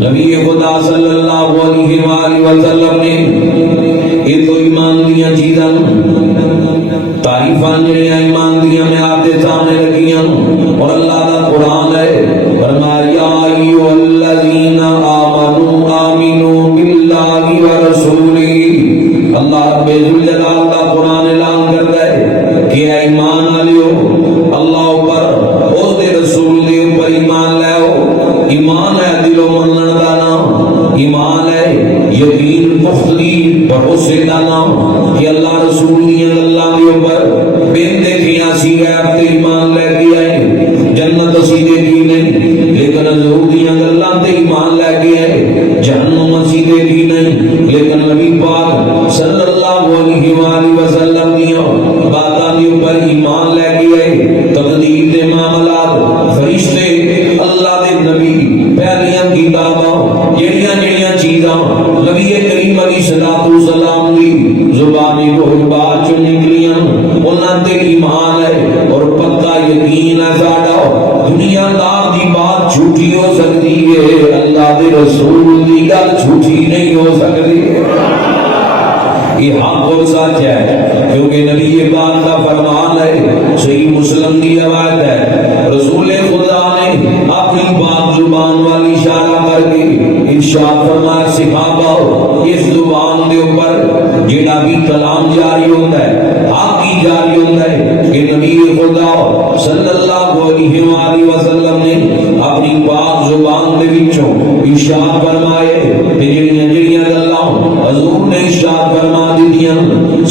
نبی خدا صلی اللہ علیہ وآلہ وسلم نے یہ تو ایمان دیا چیزاں تعریفاں جڑیاں ایمان دیا میں آتے سامنے رکھیاں اور اللہ دا قرآن ہے فرمایا یا ایھا الذین آمنوا آمنوا باللہ ورسولہ. اللہ رب ذوالجلال دا قرآن اعلان کرتا ہے کہ اے ایمان والو اللہ اوپر اس دے رسول دے اوپر ایمان لاؤ. ایمان ہے دل و منن دا نام، ایمان ہے یقین پختگی بھروسے دا نام کہ اللہ رسول دیاں گلاں دے اوپر بن دیکھیاں سی غیب تے ایمان لے کے آئے. جنت اسی دیکھی نہیں لیکن حضور دیاں گلاں تے ایمان لے کے آئے. جہنم اسی دیکھی نہیں لیکن نبی پاک صلی اللہ علیہ وآلہ وسلم دیاں باتاں دے اوپر ایمان لے کے آئے. تقدیر دے معاملات فرشتے اللہ دے نبی پہلیاں کتاباں جڑیاں چیزاں نبی کریم علیہ الصلوۃ والسلام دی زبان مبارک چوں نکلیاں انہاں تے ایمان ہے اور پکا یقین ہے ساڈا. دنیا دار دی بات جھوٹی ہو سکتی ہے، اللہ دے رسول دی گل جھوٹی نہیں ہو سکتی. یہ حق اور سچ ہے کیونکہ نبی پاک کا فرمان ہے. صحیح مسلم کی روایت ہے رسول خدا نے اپنی پاک زبان والی اشارہ کر کے ارشاد فرمایا صحابہ اس زبان دے اوپر جڑا بھی کلام جاری ہوتا ہے حق کی جاری ہوتا ہے کہ نبی خدا صلی اللہ علیہ وآلہ وسلم نے اپنی پاک زبان دے وچوں ارشاد فرمائے کہ جڑیاں گلاں حضور نے ارشاد فرما دیاں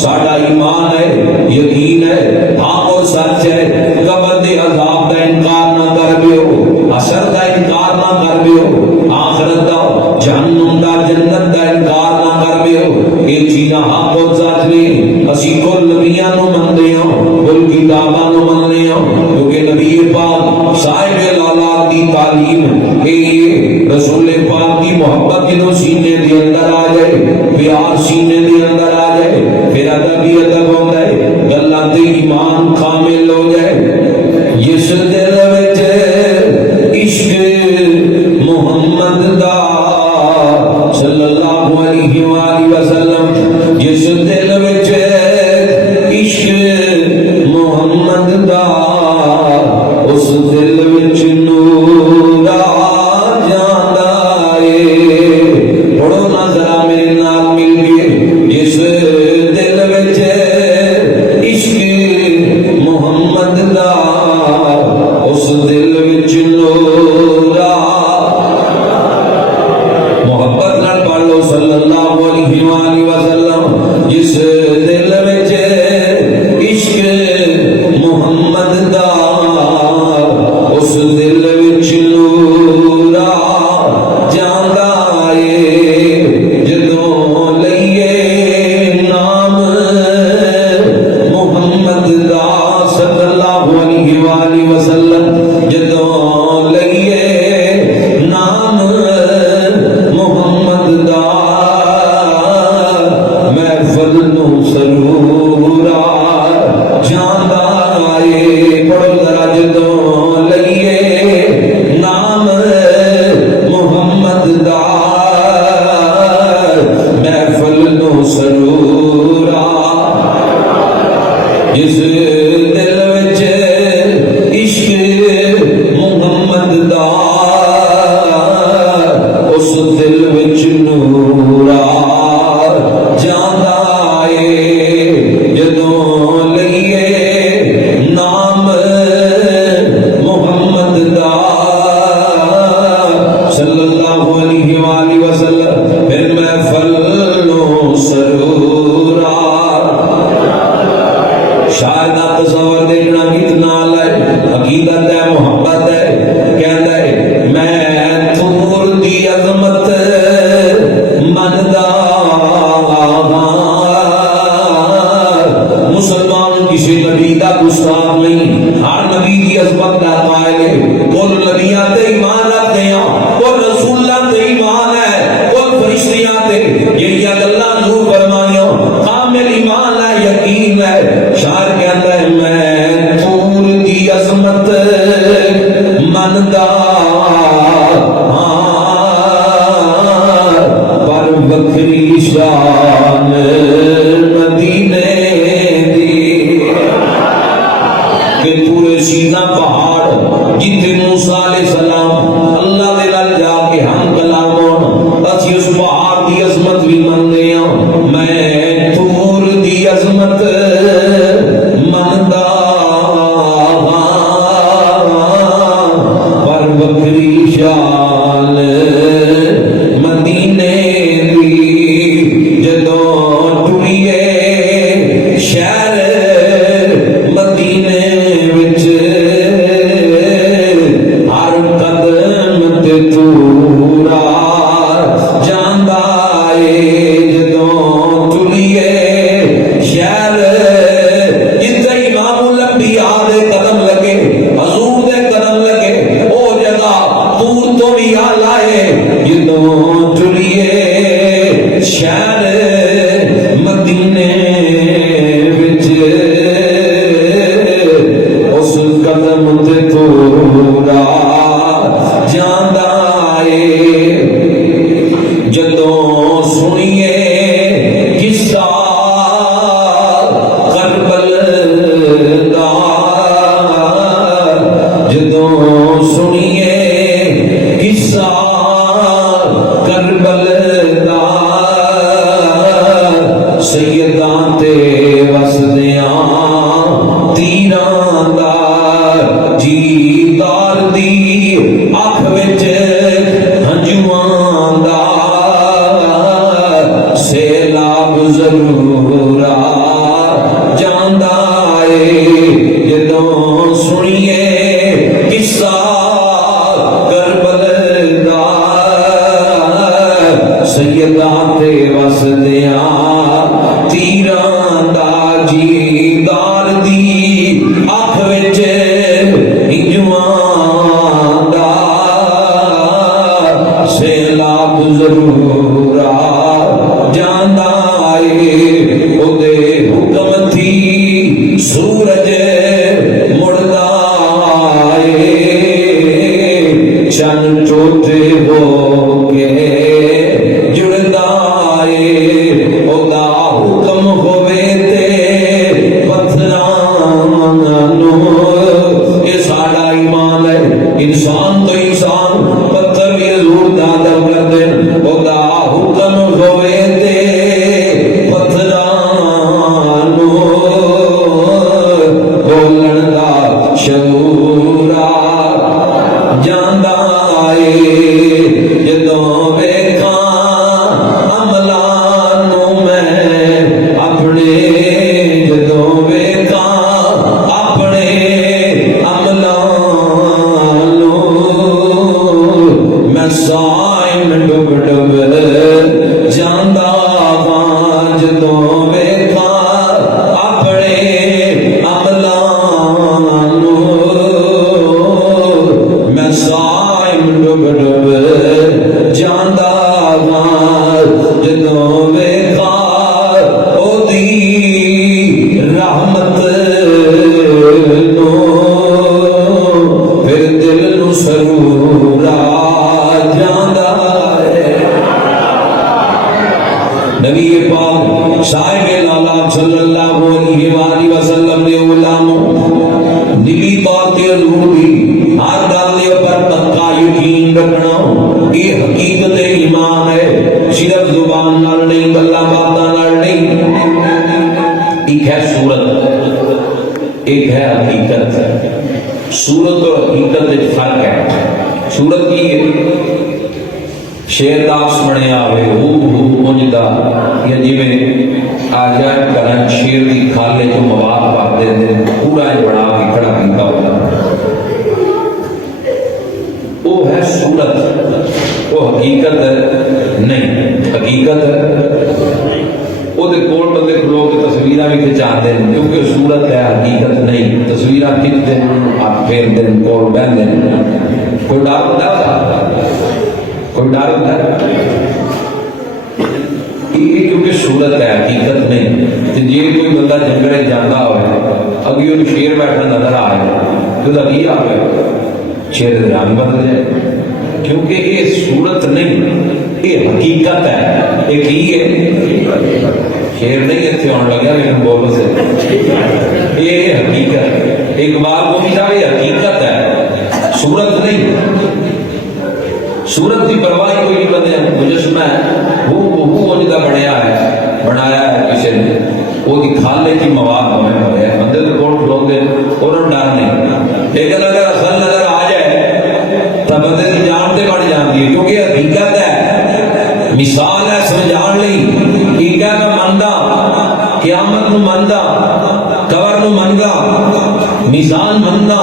ساڈا ایمان ہے یقین ہے حق اور سچ ہے. قبر دے عذاب دا انکار نہ کر بیو، حشر دا انکار نہ کر بیو، آخرت دا جہنم دا جنت دا انکار نہ کر بیو. یہ چیزاں حق اور سچ نے. اسی کل نبیاں نو مندے ہاں کل کتاباں نو مندے ہاں کیونکہ نبی پاک صاحب الالات دی تعلیم رسول پاک کی محبت جنوں سینے دے اندر آ جائے پیار سینے دے اندر آ جائے پھر ادب ہی ادب ہوتا ہے گلاں تے ایمان کامل ہو جائے. جس دل وچ عشق محمد دا صلی اللہ علیہ وآلہ وسلم جس دل وچ عشق محمد دا اس دل وچ نور آ جاندا اے. پڑھو نا ذرا میرے نال مل کے جس دل وچ شان مدینے دی جدوں ٹریے شہر مدینے وچ ہر قدم تے تورا جاندا اے جدوں ٹریے شہر جتھے امام الانبیاء دے قدم لگے حضور دے قدم لگے او جگہ دور تو بھی آلہ ہے جدوں ٹریے شہر مدینے وچ اس قدم تے تورا جاندا اے جدوں سنیے قصہ کربل دا جدوں سنیے قصہ کربل دا سیداں تے وسدیاں تیراں دا جی تار دی اکھ وچ ہنجواں دا سیلاب ضرور آ جاندا اے جدوں سنیے قصہ کربل دا سیداں تے وسدیاں تیراں دا جی دار دی اکھ وچ ہنجواں دا سیلاب ضرور آ جاندا اے او دے حکم تھی سورج مڑدا اے چن ٹوٹے ہو کے جڑدا اے او دا حکم ہوے تے پتھراں نو اے ساڈا ایمان ہے انسان تو انسان پتھر بھی حضور دا ادب کردے او دا حکم ہوے تے پتھراں نو بولن دا شعور آ جاندا اے جدوں ویکھاں عملاں نو میں اپنے جدوں ویکھاں اپنے عملاں نو میں سائن ڈب ڈب جاندا واں جدوں ویکھاں اپنے عملاں نو میں سائن ڈب ڈب جاندا واں جدوں ویکھاں او دی رحمت نو پھر دل نو سرور آ جاندا ہے نبی پاک صاحب لالا صلی اللہ علیہ وآلہ وسلم نے علاموں دلی طور تے حضور دی ہر گل دے اوپر پکا یقین رکھنا یہ حقیقت ایمان ہے صرف زبان نال نہیں گلاں باتاں نال نہیں ایک ہے صورت ایک ہے حقیقت صورت اور حقیقت وچ فرق ہے صورت کی ہے شیر داس بنیا ہوئے مجدہ یا جویں آ جائے کرن شیر دی کھالے جو مواد پا دے دے پورا ہے بڑا کے کھڑا کیتا ہوتا وہ ہے صورت وہ حقیقت نہیں حقیقت وہ دے کول بندے کھلو کے تصویرہ بھی کھچاتے ہیں کیونکہ صورت ہے حقیقت نہیں تصویرہ کھچتے ہیں آپ پھیر دیں کول بہن دیں کوئی ڈر ہوتا کوئی ڈر ہوتا ہے یہ کیونکہ صورت ہے حقیقت نہیں تو جی کوئی بندہ جنگلے جانا ہوئے اگی ان شیر بیٹھا نظر آئے تو لگی آئے شیر رنگ بدل جائے کیونکہ یہ صورت نہیں یہ حقیقت ہے ایک ہی ہے شیر نہیں اتنے آنے لگا لیکن بولو سے یہ حقیقت اقبال کو بھی جائے حقیقت ہے صورت نہیں صورت کی پرواہ کوئی نہیں بندے مجسمہ ہے وہ جدا بنایا ہے کسی نے وہ دکھانے کی مواد ہمیں پڑے ہیں بندے تو کوٹ کھلو گے انہوں ڈر نہیں لیکن اگر اصل نظر آ جائے تو بندے کی جان جاندی ہے کیونکہ حقیقت ہے مثال ہے سمجھان لئی ایک ہے میں مندا قیامت نو مندا قبر نو مندا میزان مندا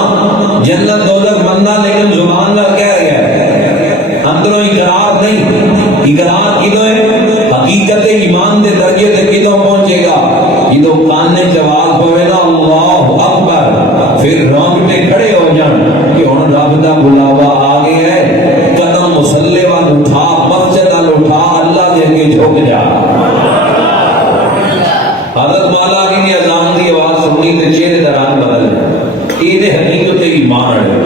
جنت دوزخ مندا لیکن زبان نال کہہ رہا ہے اندروں اقرار نہیں اقرار کدوں ہے حقیقت ایمان دے درجے تے کدوں پہنچے گا جدوں کان نے جواب پوے نا اللہ اکبر پھر رونگٹے کھڑے ہو جان کہ ہن رب دا بلاوا آ گیا ہے قدم مصلی وال اٹھا مسجد وال اٹھا اللہ دے اگے جھک جا حضرت مولا علی نے اذان دی آواز سنی تے چہرے دا رنگ بدل یہ حقیقت ایمان ہے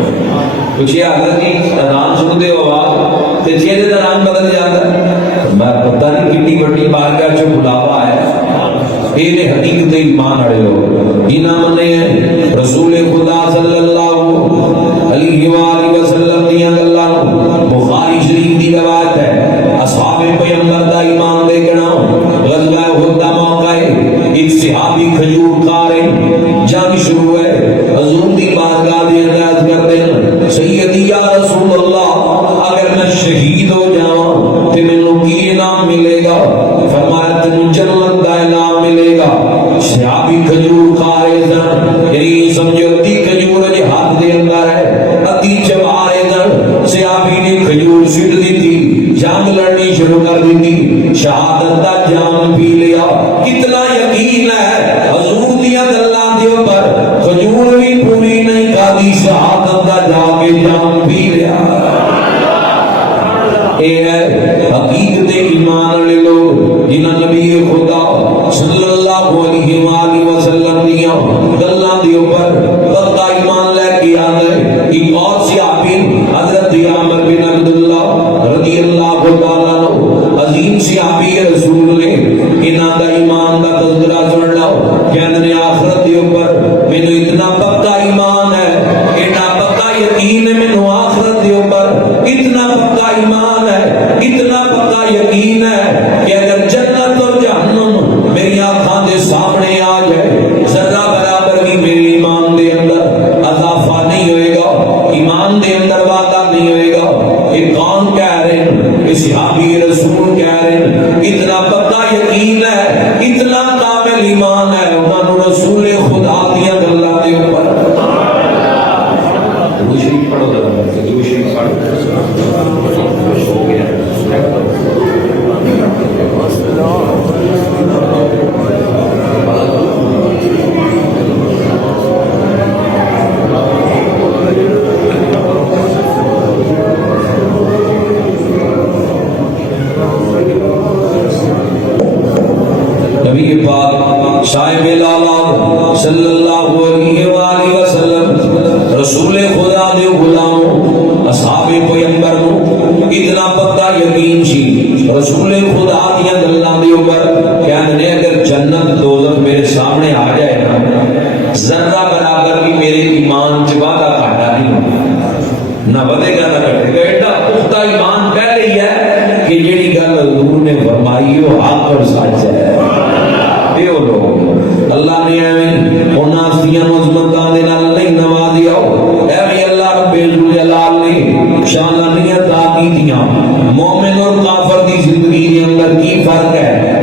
پوچھے حضرت جی اذان سن دے آواز تے چہرے دا رنگ بدل جاتا ہے میں پتہ نہیں کتنی بڑی بارگاہ چ بلاوا ہے یہ حقیقت ایمان والے لوگ جنہاں نے رسول خدا صلی اللہ علیہ وآلہ وسلم دیاں گلاں بخاری شریف دی روایت ہے اصحاب پیغمبر دا ایمان دیکھنا غزوہ احد دا موقع ہے ایک صحابی کھجور کھا رہے جنگ شروع ہے حضور دی بارگاہ دے اندر کرتے ہیں سیدی یا رسول اللہ اگر میں شہید ہو جاؤں تو مینوں کی انعام ملے گا فرمایا تینوں جنت دا انعام ملے گا صحابی کھجور کھا رہے سن یعنی سمجھو ادھی کھجور جو ہاتھ دے اندر ہے ادھی چبا رہے سن صحابی نے کھجور سٹ دی تھی جنگ لڑنی شروع کر دی تھی شہادت دا جام پی لیا کتنا یقین ہے حضور دیا گلاں دے اوپر کھجور بھی پوری نہیں کھادی شہادت دا جا کے جام پی لیا اے ہے حقیقت ایمان والے لوگ جنہاں نبی خدا صلی اللہ علیہ وآلہ وسلم دیا گلاں دے اوپر پکا ایمان لے کے آندے ایک اور صحابی حضرت عمر بن عبداللہ رضی اللہ تعالیٰ عنہ عظیم صحابی رسول نے انہاں دا ایمان دا تذکرہ سن لو کہندے نے آخرت دے اوپر مینوں اتنا پکا ایمان ہے اتنا پکا یقین ہے مینوں آخرت دے اوپر اتنا پکا ایمان ہے اتنا پکا یقین ہے کہ اگر جنت اور جہنم میری آنکھاں دے سامنے آ جائے ذرہ برابر بھی میرے ایمان دے اندر اضافہ نہیں ہوئے گا ایمان دے اندر وعدہ نہیں ہوئے گا یہ کون کہہ رہے ہیں یہ صحابی رسول کہہ رہے ہیں اتنا پکا یقین ہے اتنا کامل ایمان ہے انہوں رسول خدا دیا گلاں دے اوپر دوسری پڑھو دوسری پڑھو ہو گیا نبی پاک صاحب العالم صلی اللہ علیہ وآلہ وسلم رسول خدا دے غلاموں اصحاب پیغمبر نو اتنا پکا یقین سی رسول خدا دیا گلاں دے اوپر کہندے اگر جنت دوزخ میرے سامنے آ جائے نا ذرہ برابر بھی میرے ایمان چ وعدہ گھاٹا نہیں ہوگا نہ ودے گا نہ گھٹے گا ایڈا پختہ ایمان پہلے ہی ہے کہ جیڑی گل حضور نے فرمائی وہ حق اور سچ ہے پیو لوگ اللہ نے ایویں انہاں ہستیاں عظمتاں دے نال نہیں نوازیا ایویں اللہ رب الجلال نے شاناں عطا کیتیاں مومن اور کافر دی زندگی دے اندر کی فرق ہے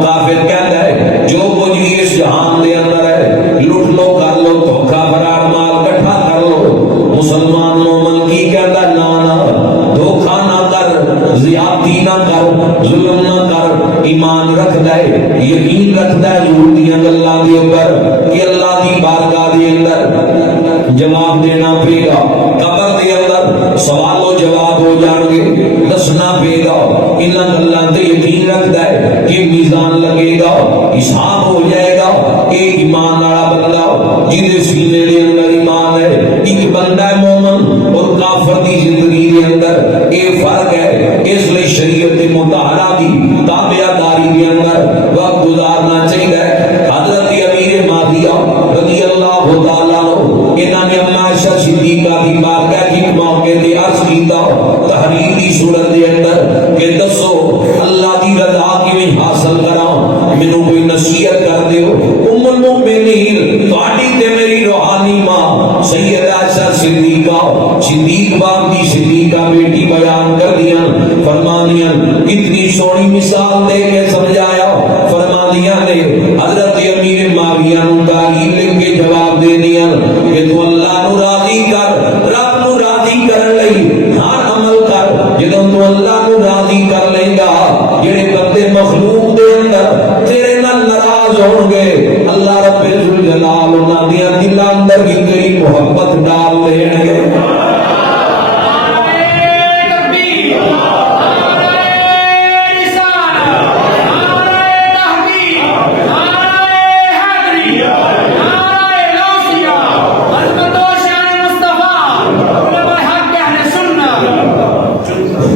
کافر کہندا ہے جو کچھ بھی اس جہان دے اندر ہے لوٹ لو کر لو دھوکا فرار مال اکٹھا کر لو مسلمان مومن کی کہندا نا نا دھوکا نہ کر زیادتی نہ کر ظلم نہ کر ایمان رکھدا ہے یقین رکھدا ہے حضور دیاں گلاں دے اوپر کہ اللہ دی بارگاہ دے اندر جواب دینا پے گا قبر دے اندر سوال و جواب ہو جان گے دسنا پے گا انہاں گلاں تے یقین رکھدا ہے کہ میزان لگے گا حساب ہو جائے گا اے ایمان والا بندہ جدے سینے دے اندر ایمان ہے ایک بندہ ہے مومن اور کافر دی زندگی دے اندر اے فرق ہے اس لیے شریعت مطہرہ دی تابعداری دے اندر وقت گزارنا چاہیے حضرت امیر ماضیہ رضی اللہ تعالیٰ عنہ انہاں نے اما عائشہ صدیقہ دی بارگاہ کی موقع تے عرض کیتا تحریر دی صورت دے اندر کہ دسو اللہ دی رضا کیویں حاصل کراں مینوں کوئی نصیحت کر دیو ام المؤمنین تہاڈی تے میری روحانی ماں سیدہ عائشہ صدیقہ صدیق باپ دی صدیقہ بیٹی بیان بیان کر دیا فرما دیا اتنی سونی مثال دے کے سمجھایا فرما دیا نے حضرت امیر معاویہ نو تعلیم لکھ کے جواب دے دیا کہ تو اللہ نو راضی کر رب نو راضی کرن لئی ہر عمل کر جدوں تو اللہ نو راضی کر لے گا جڑے بندے مخلوق دے اندر تیرے نال ناراض ہون گے اللہ رب الجلال انہاں دیاں دلاں اندر بھی تیری محبت ڈال دین گے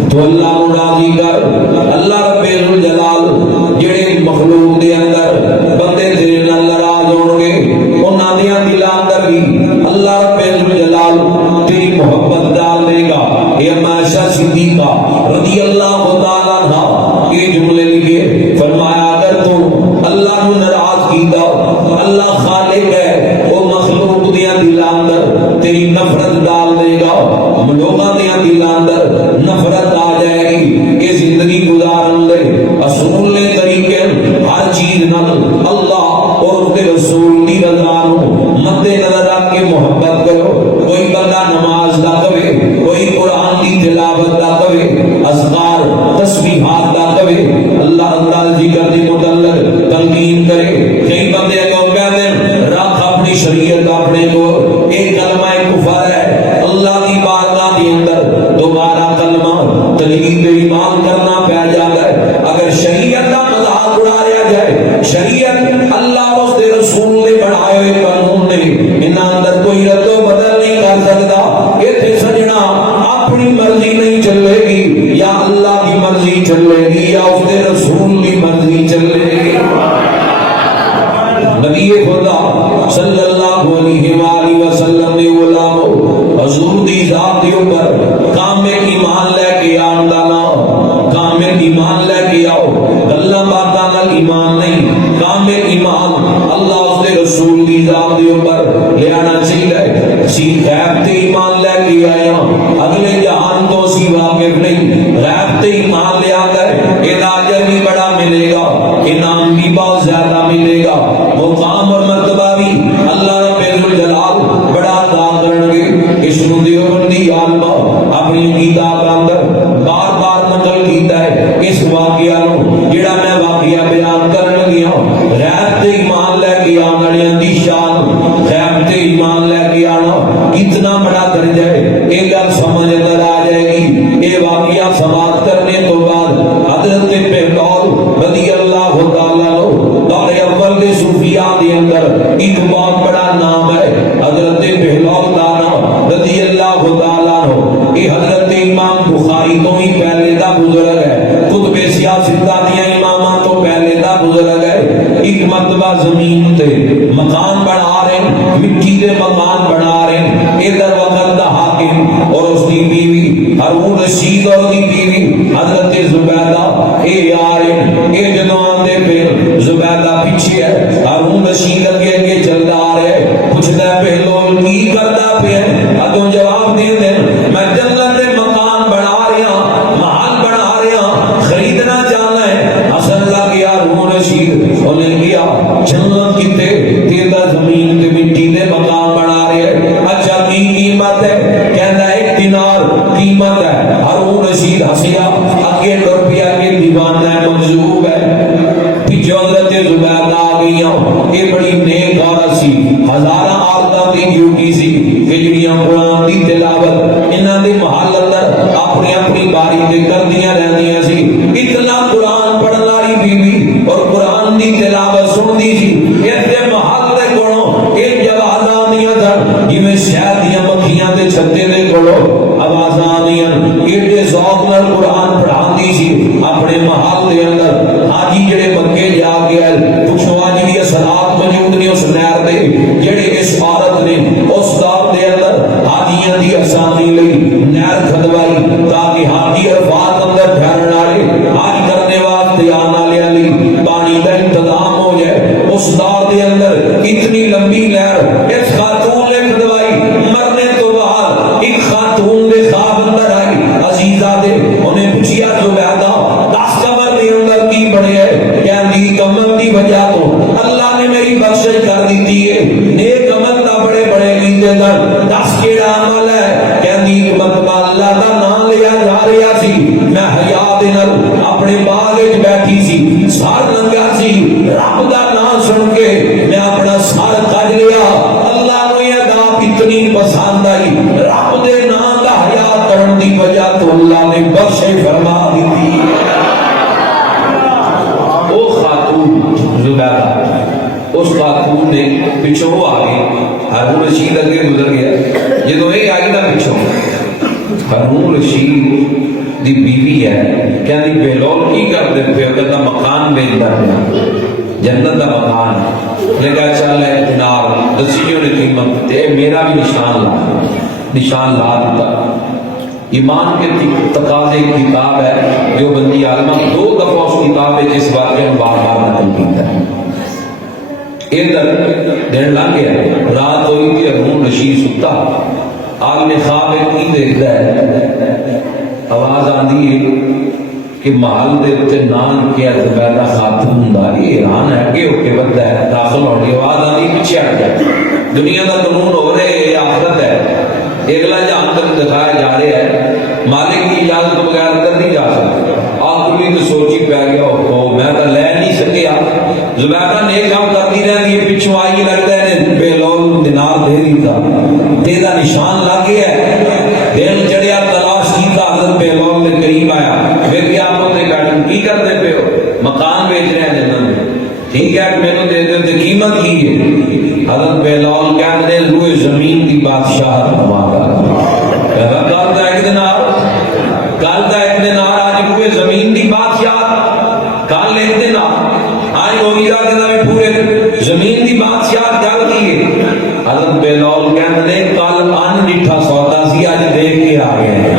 تو اللہ کو راضی کر اللہ رب الجلال جڑے مخلوق دے اندر بندے تیرے نال ناراض ہون گے انہاں دیاں دلاں اندر بھی اللہ رب الجلال تیری محبت ڈال دے گا یہ عائشہ صدیقہ رضی اللہ تعالی عنہا یہ جملے لکھے فرمایا اگر تو اللہ کو ناراض کیتا اللہ خالق ہے وہ مخلوق دیاں دلاں اندر تیری نفرت ڈال دے گا لوگاں دیاں دلاں اندر نفرت آ جائے گی کہ زندگی گزارن لے اصول نے طریقے ہر چیز نال اللہ اور اس کے رسول کی رضا نو مد نظر رکھ کے محبت کرو کوئی بندہ نماز دا کرے کوئی قرآن کی تلاوت دا کرے اذکار تسبیحات دا کرے اللہ تعالی ذکر دی متعلق تلقین کرے کئی بندے کو کہتے ہیں رکھ اپنی شریعت اپنے کو ایک کلمہ کفر ہے اللہ کی بارگاہ کے اندر دوبارہ کلمہ تجدید ایمان کرنا پہ جاتا ہے اگر شریعت کا مذاق اڑایا جائے شریعت اللہ اور اس کے رسول نے بنائے ہوئے قانون نے ان اندر کوئی رد و بدل نہیں کر سکتا یہ سجنا اپنی مرضی نہیں چلے گی یا اللہ کی مرضی چلے گی یا اس کے رسول کی مرضی چلے گی نبی خدا صلی اللہ علیہ وآلہ وسلم نے غلامو حضور دی ذات کے اوپر کامل ایمان لے کے آندانا کامل ایمان لے کے آؤ اللہ باتاں نال ایمان نہیں کامل ایمان اللہ اس کے رسول دی ذات کے اوپر لے آنا چاہیے سی غیب تے ایمان لے کے آیا اگلے جہان تو سی واقف نہیں غیب تے ایمان لے آتا ہے یہ اجر بھی بڑا ملے گا انعام بھی بہت زیادہ ملے گا مقام اور مرتبہ بھی اللہ رب الجلال بڑا عطا کرن گے اس کو دیوبندی عالم اپنی کتاب اندر بار بار نقل کیتا ہے اس واقعہ نو جڑا میں واقعہ بیان کرن لگیا غیب تے ایمان لے کے آن والیاں دی شان غیب تے ایمان لے کے آنا کتنا بڑا درجہ ہے یہ گل سمجھ اندر آ جائے گی یہ واقعہ سماعت کرنے تو بعد حضرت بہلول رضی اللہ تعالیٰ عنہ دور اول کے صوفیاء کے اندر ایک بہت بڑا نام ہے حضرت بہلول دانا رضی اللہ تعالیٰ عنہ یہ حضرت امام بخاری تو ہی پہلے دا بزرگ ہے کتب سیاستہ دیا امامہ تو پہلے دا بزرگ ہے ایک مرتبہ زمین تے مکان بنا رہے ہیں مٹی دے مکان بنا رہے ہیں ادھر وقت دا حاکم اور اس کی بیوی ہارون رشید اور دی بیوی حضرت زبیدہ اے آ رہے ہیں اے جدوں آندے پھر زبیدہ پیچھے ہے ہارون رشید اگے اگے چلدا آ رہا ہے پوچھدا ہے بہلول کی کردا پیا اگوں جواب دے دے میں جنت دے مکان بنا رہا محل بنا رہا خریدنا چاہنا ہے اصل لگ گیا ہارون رشید اور نے کیا جنت کتے تیرا زمین تے مٹی دے مکان بنا رہے ہیں اچھا کی قیمت ہے کہندا ایک دینار قیمت ہے ہارون رشید ہنسیا اگے ٹر پیا کہ دیوانہ ہے مجذوب ہے پیچھے حضرت زبیدہ آ گئی یہ بڑی نیک عورت سی ہزاراں عورتاں دی ڈیوٹی سی کہ جڑیاں قرآن دی تلاوت انہاں دے محل اندر اپنی اپنی باری تے کردیاں رہندیاں سی اتنا قرآن پڑھن والی بیوی اور قرآن دی تلاوت سندی سی ایتھے محل دے کولوں ایک آوازاں آندیاں سن جویں شہد دیاں مکھیاں دے چھتے دے کولوں آوازاں آندیاں ایڈے ذوق نال قرآن پڑھاندی سی اپنے محل دے اندر حاجی جڑے مکے جا کے آئے پوچھو آج بھی اثرات موجود نہیں اس نہر دے جڑے اس عورت نے اس دور دے اندر حاجیاں دی آسانی لئی نہر کھدوائی تاکہ حاجی عرفات اندر ٹھہرن والے حج کرنے واسطے آنے والے علی پانی کا انتظام ہو جائے اس دور دے اندر اتنی لمبی نہر اس خاتون نے کھدوائی مرنے تو بعد ایک خاتون دے خواب اندر آئی عزیزہ دے اپنے باغ وچ بیٹھی سی، سر لنگا سی، رب دا نام سن کے میں اپنا سر کج لیا۔ اللہ نو یہ ادا اتنی پسند آئی، رب دے نام دا حیا کرن دی وجہ تو اللہ نے بخش فرما دیتی۔ او خاتون زبیدہ، اس خاتون نے پچھو آ گئی، ہارون رشید اگے گزر گیا، جدو یہ آئی نا پچھو، ہارون رشید دی بیوی ہے، کہنی بہلول کی کرتے پہ، کہتا مکان بیچتا ہے، جنت دا مکان، لگا چل ہے دینار، دسیوں نے قیمت، تے میرا بھی نشان لا، نشان لا دیتا۔ ایمان کے تقاضے کتاب ہے جو بندی عالمہ 2 دفعہ اس کتاب ہے جس واقعے میں بار بار نقل کیتا ہے۔ ادھر دن لگ گیا، رات ہوئی تھی، ہارون رشید ستا، آپ نے خواب کی دیکھتا ہے، آواز آندھی ہے کہ محل دے تے نان کیا زبیدہ خاتون دا، یہ ایران ہے کہ اوکے بدہ ہے، داخل ہونے آواز آندھی پیچھے ہٹ گیا۔ دنیا دا قانون ہو رہے یہ آخرت ہے، اگلا جہان تک دکھایا جا رہا ہے، مالک کی اجازت بغیر اندر نہیں جا سکتا۔ آپ بھی تو سوچی پہ گیا ہو، میں تو لے نہیں سکیا، زبیدہ نے کام کرتی رہتی ہے، پچھو آئی لگتا ہے بہلول دینار دے دیتا، تیرا نشان لگ گیا ہے، دن چڑھیا تلاش کیتا، حضرت بہلول نے قریب آیا، پھر بھی آپ ہوتے بیٹھے کی کرتے پہ ہو؟ مکان بیچ رہے ہیں جنت میں، ٹھیک ہے میں نے دے دے قیمت کی ہے۔ حضرت بہلول کہتے ہیں روئے زمین کی بادشاہت ہمارا، کل دا ایک دن آج روئے زمین کی بادشاہت، کل ایک دن آج مویزہ کے نام پورے زمین کی بادشاہت کل کی ہے۔ حضرت بہلول کہتے ہیں کل ان نٹھا سودا سی، آج دیکھ کے آ گئے ہیں،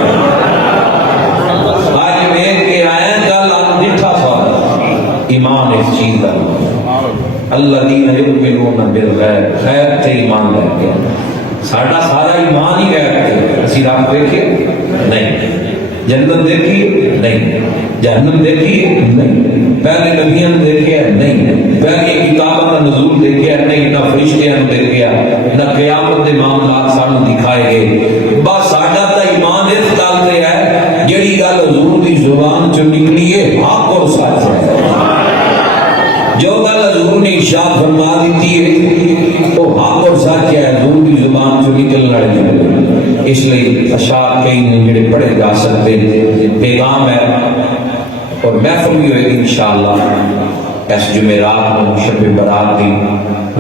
آج دیکھ کے آئے ہیں، کل ان نٹھا سودا۔ ایمان اس چیز کا الذین یؤمنون بالغیب، غیب تے ایمان لے کے، ساڈا سارا ایمان ہی غیب تے، اسی رب دیکھے نہیں، جنت دیکھی نہیں، جہنم دیکھی نہیں، پہلے نبیوں نے دیکھے نہیں، پہلے کتابوں کا نزول دیکھے نہیں، نہ فرشتیاں نے دیکھا، نہ قیامت کے معاملات سانو دکھائے گئے۔ بس ساڈا تا ایمان اس گل تے ہے جڑی گل حضور دی زبان چوں نکلی ہے حق اور سچ ہے، جو گل حضور نے ارشاد فرما دیتی ہے وہ حق اور سچ ہے، حضور کی زبان سے نکلنے والی۔ اس لیے اشعار کئی نہیں جڑے پڑھے جا سکتے، پیغام ہے اور محفل بھی ہوئے گی انشاءاللہ اس جمعرات میں شب برات کی،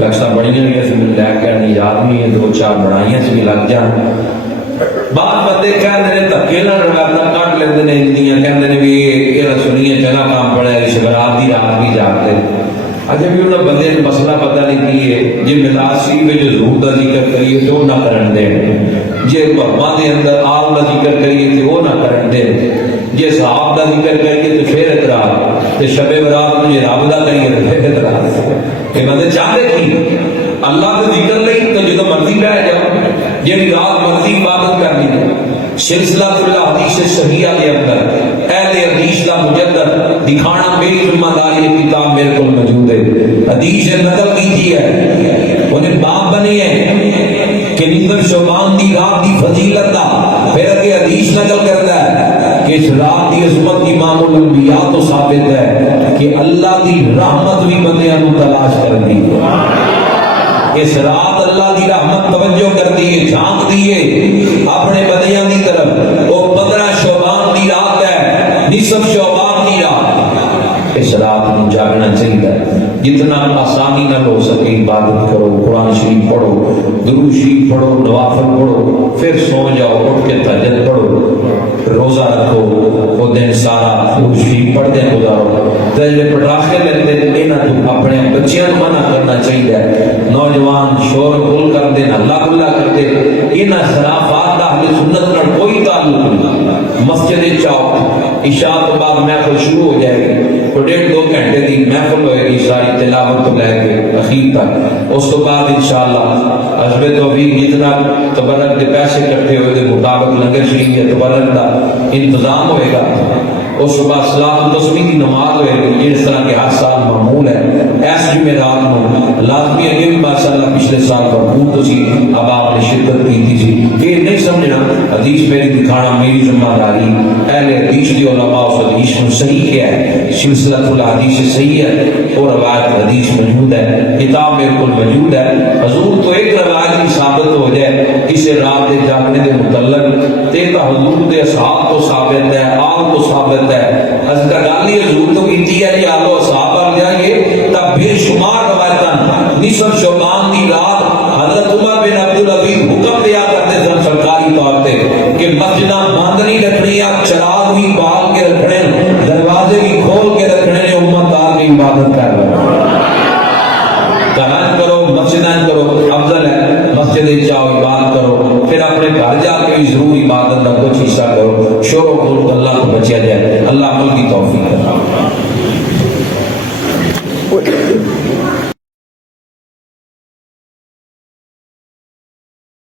لکسا بڑیاں بھی اس میں لے کے آنی یاد نہیں ہے، 2-4 بڑائیاں سے بھی لگ جان۔ بعد بندے کہتے ہیں دھکے نہ روایتاں کٹ لیندے نے اندیاں، کہتے ہیں بھی یہ سنیے چنگا کام پڑا ہے، شب برات دی رات بھی جاگتے۔ اجے بھی انہاں بندے نے مسئلہ پتہ نہیں کی ہے، جے میلاد شریف میں جو ظہور دا ذکر کریے تو نہ کرن دے، جے بابا دے اندر آل دا ذکر کریے تو وہ نہ کرن دے، جے صحاب دا ذکر کریے تو پھر اعتراض، تے شب برات میں رب دا کریے تو پھر اعتراض۔ یہ بندے چاہتے کی اللہ کا ذکر نہیں تو جدو مرضی بہ جاؤ، جی رات مرضی عبادت کرنی ہے۔ سلسلہ اللہ حدیث صحیحہ کے اندر اہل حدیث کا مجدد دکھانا میری ذمہ داری ہے، کتاب میرے کو موجود ہے، حدیث نقل کیجیے، انہیں باب بنے ہیں کہ نگر شعبان دی رات دی فضیلت دا، پھر اگے حدیث نقل کرتا ہے کہ اس رات دی عظمت امام الانبیاء تو ثابت ہے کہ اللہ دی رحمت بھی بندیاں نو تلاش کر دی، اس رات اللہ دی رحمت توجہ کر دیئے، جھانک دیئے اپنے بدیاں دی طرف۔ وہ 15 شعبان دی رات ہے، نصف شعبان دی رات، اس رات میں جاگنا چاہیے، جتنا آسانی نہ ہو سکے عبادت کرو، قرآن شریف پڑھو، درود شریف پڑھو، نوافل پڑھو، پھر سو جاؤ، اٹھ کے تہجد پڑھو، روزہ رکھو، وہ دن سارا درود شریف پڑھ دیں گزارو۔ جڑے پٹاخے لیندے انہاں تو اپنے بچیاں نوں منع کرنا چاہیے، نوجوان شور گول کر دے، اللہ اللہ کرتے، انہاں خرافات دا اہل سنت نال کوئی تعلق نہیں۔ مسجد چاؤ، عشاء تو بعد محفل شروع ہو جائے گی، 1.5-2 گھنٹے دی محفل ہوئے گی، ساری تلاوت تو لے کے اخیر تک، اس تو بعد انشاءاللہ حسب توفیق جتنا تبرک کے پیسے اکٹھے ہوئے دے مطابق لنگر شریف یا تبرک دا انتظام ہوئے گا۔ اور صبح صلاۃ التسبیح کی نماز ہوئے جس طرح کے ہر سال معمول ہے اس جمعرات میں لازمی ہے کہ ماشاءاللہ پچھلے سال بھرپور تو سی اب آپ نے شرکت کی تھی یہ نہیں سمجھنا حدیث میری دکھانا میری ذمہ داری اہل حدیث کی علماء اس حدیث میں صحیح کیا ہے سلسلہ الحدیث صحیح ہے اور روایت حدیث موجود ہے کتاب میرے کو موجود ہے حضور تو ایک روایت کی ثابت ہو جائے کسی رات کے جاگنے کے متعلق تے تو حضور کے اصحاب کو ثابت ہے آل کو ثابت ہے از کا گالی حضور تو کیتی ہے کہ آل و اصحاب آ جائیں گے تب بے شمار روایتاں نصف شعبان کی رات حضرت عمر بن عبدالعزیز حکم دیا کرتے تھے سرکاری طور پہ کہ مسجداں بند نہیں رکھنی چراغ بھی بال کے رکھنے دروازے بھی کھول کے رکھنے امت آل کی عبادت کر رہے گھر کرو مسجدیں کرو افضل ہے مسجد جاؤ عبادت کرو پھر اپنے گھر جا کے بھی ضرور عبادت کا کچھ حصہ کرو شور و غل اللہ کو بچیا جائے اللہ عمل کی توفیق کرنا